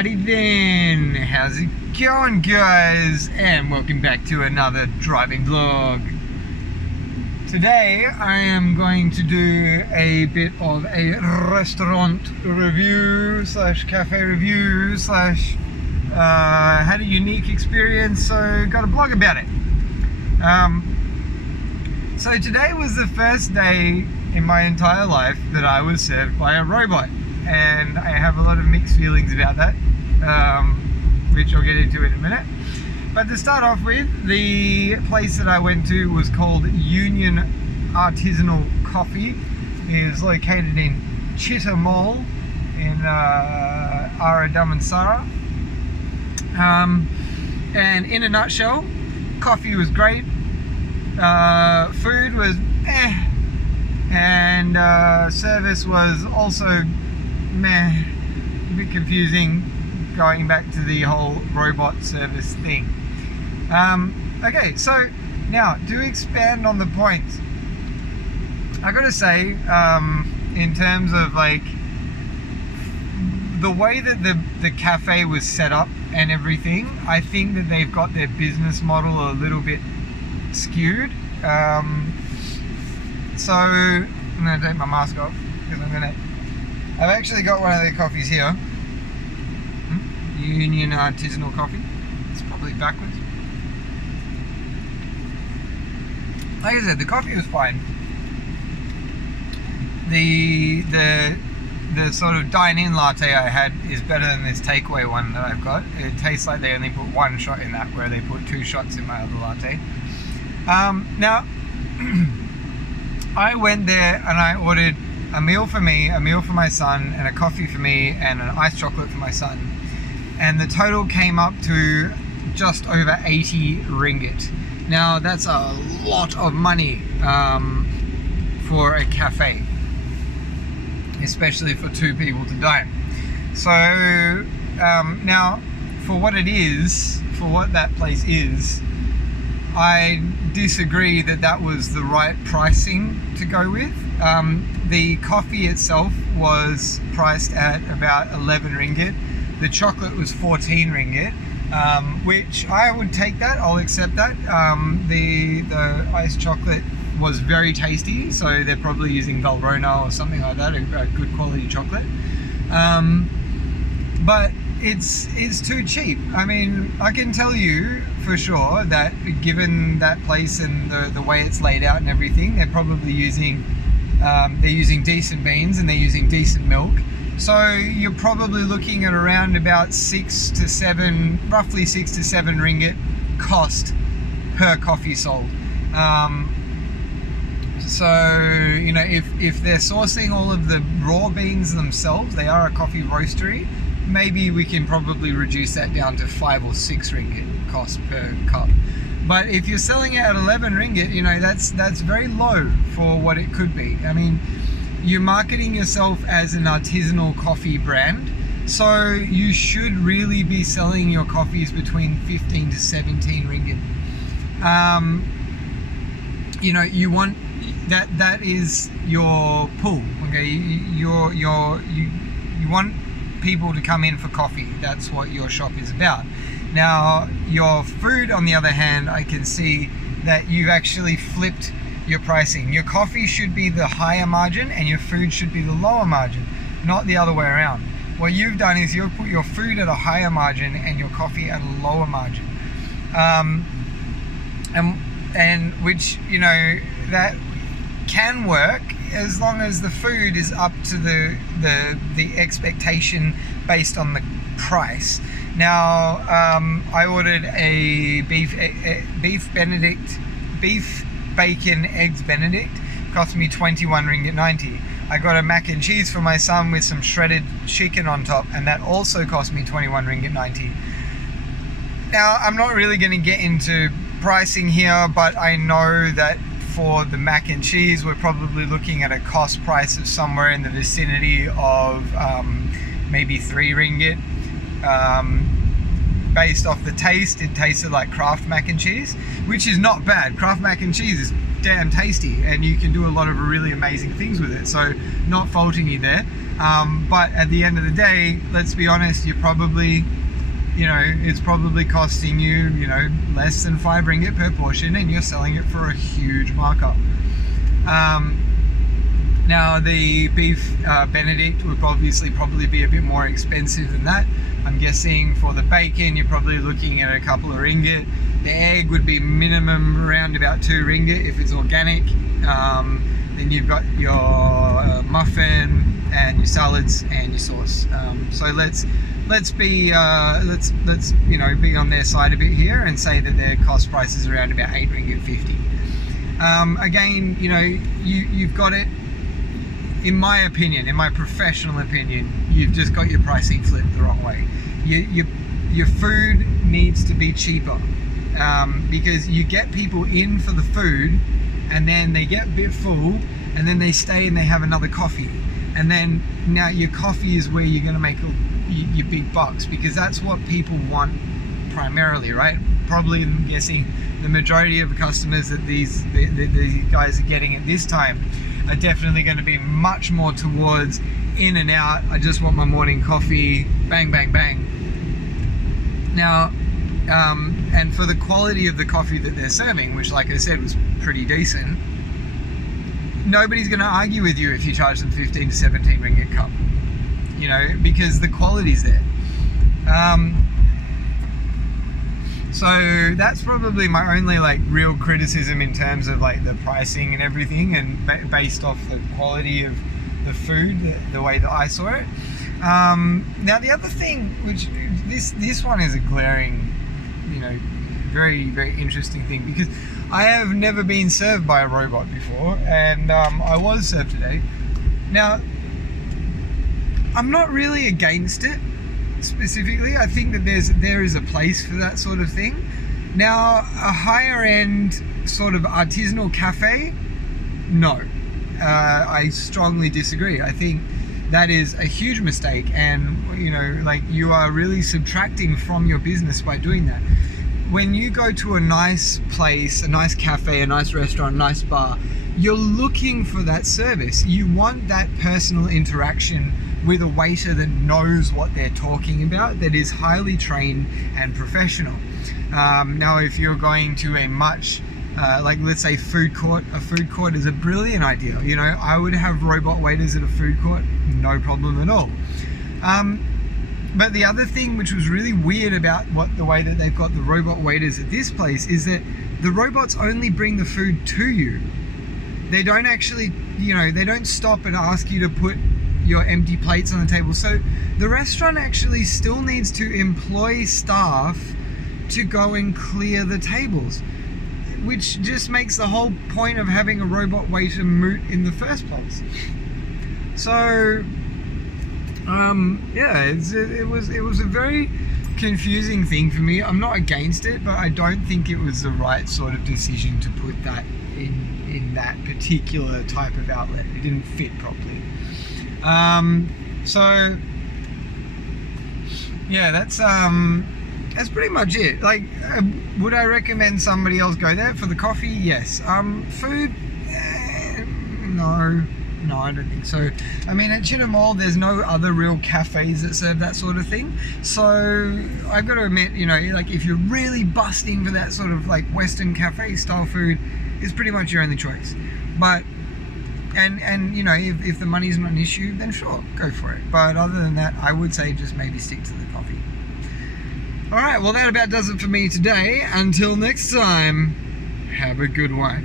Alrighty then, how's it going guys? And welcome back to another driving vlog. Today I am going to do a bit of a restaurant review slash cafe review slash had a unique experience, so got a blog about it. So today was the first day in my entire life that I was served by a robot, and I have a lot of mixed feelings about that, which I'll get into in a minute. But to start off with, the place that I went to was called Union Artisanal Coffee. It is located in Chitta Mall in Ara Damansara. And in a nutshell, coffee was great, food was and service was also meh, a bit confusing, going back to the whole robot service thing. Okay, so now to expand on the points, I gotta say, in terms of like the way that the cafe was set up and everything, I think that they've got their business model a little bit skewed. So I'm gonna take my mask off because I've actually got one of their coffees here. Union Artisanal Coffee. It's probably backwards. Like I said, the coffee was fine. The sort of dine-in latte I had is better than this takeaway one that I've got. It tastes like they only put one shot in that, where they put 2 shots in my other latte. Now, I went there and I ordered a meal for me, a meal for my son, and a coffee for me, and an iced chocolate for my son. And the total came up to just over 80 ringgit. Now, that's a lot of money for a cafe, especially for 2 people to dine. So now, for what it is, for what that place is, I disagree that that was the right pricing to go with. The coffee itself was priced at about 11 ringgit. The chocolate was 14 ringgit, which I would take that, I'll accept that. The iced chocolate was very tasty, so they're probably using Valrhona or something like that, a good quality chocolate. But it's too cheap. I mean, I can tell you for sure that given that place and the way it's laid out and everything, they're probably using decent beans and they're using decent milk. So you're probably looking at around about roughly 6 to 7 ringgit cost per coffee sold. So, you know, if they're sourcing all of the raw beans themselves, they are a coffee roastery, maybe we can probably reduce that down to 5 or 6 ringgit cost per cup. But if you're selling it at 11 ringgit, you know, that's very low for what it could be. I mean, you're marketing yourself as an artisanal coffee brand, so you should really be selling your coffees between 15 to 17 ringgit. You know, you want that is your pull. Okay, you want people to come in for coffee. That's what your shop is about. Now, your food, on the other hand, I can see that you've actually flipped your pricing. Your coffee should be the higher margin and your food should be the lower margin, not the other way around. What you've done is you've put your food at a higher margin and your coffee at a lower margin, and which, you know, that can work as long as the food is up to the expectation based on the price. Now, I ordered a beef bacon eggs Benedict, cost me 21 ringgit 90. I got a mac and cheese for my son with some shredded chicken on top, and that also cost me 21 ringgit 90. Now, I'm not really going to get into pricing here, but I know that for the mac and cheese, we're probably looking at a cost price of somewhere in the vicinity of maybe 3 ringgit. Based off the taste, it tasted like Kraft mac and cheese, which is not bad. Kraft mac and cheese is damn tasty, and you can do a lot of really amazing things with it. So not faulting you there, but at the end of the day, let's be honest, you're probably, it's probably costing you, less than 5 ringgit per portion, and you're selling it for a huge markup. Now the beef Benedict would obviously probably be a bit more expensive than that. I'm guessing for the bacon you're probably looking at a couple of ringgit. The egg would be minimum around about 2 ringgit if it's organic. Then you've got your muffin and your salads and your sauce. So let's be be on their side a bit here and say that their cost price is around about 8 ringgit 50. Again, you've got it. In my opinion, in my professional opinion, you've just got your pricing flipped the wrong way. Your food needs to be cheaper, because you get people in for the food, and then they get a bit full, and then they stay and they have another coffee, and then now your coffee is where you're going to make your big bucks, because that's what people want primarily, right? Probably, I'm guessing the majority of customers that these guys are getting at this time are definitely going to be much more towards in and out. I just want my morning coffee, bang, bang, bang. Now, and for the quality of the coffee that they're serving, which like I said was pretty decent, nobody's going to argue with you if you charge them 15 to 17 ringgit cup, because the quality's there. So that's probably my only real criticism in terms of the pricing and everything, and based off the quality of the food, the way that I saw it. Now the other thing, which this one is a glaring, very, very interesting thing, because I have never been served by a robot before, and I was served today. Now, I'm not really against it. Specifically, I think that there is a place for that sort of thing. Now, a higher end sort of artisanal cafe, no, I strongly disagree. I think that is a huge mistake, and you are really subtracting from your business by doing that. When you go to a nice place, a nice cafe, a nice restaurant, a nice bar, you're looking for that service. You want that personal interaction with a waiter that knows what they're talking about, that is highly trained and professional. Now, if you're going to a much, let's say food court, a food court is a brilliant idea. I would have robot waiters at a food court, no problem at all. But the other thing which was really weird about the way that they've got the robot waiters at this place is that the robots only bring the food to you. They don't actually, they don't stop and ask you to put your empty plates on the table. So the restaurant actually still needs to employ staff to go and clear the tables, which just makes the whole point of having a robot waiter moot in the first place. So yeah, it was a very confusing thing for me. I'm not against it, but I don't think it was the right sort of decision to put that in that particular type of outlet. It didn't fit properly. So yeah, that's pretty much it. Would I recommend somebody else go there for the coffee? Yes. Food? No, I don't think so. I mean, at Chitta Mall, there's no other real cafes that serve that sort of thing. So I've got to admit, if you're really busting for that sort of Western cafe style food, it's pretty much your only choice. But and if the money's not an issue, then sure, go for it. But other than that, I would say just maybe stick to the coffee. Alright, well that about does it for me today. Until next time, have a good one.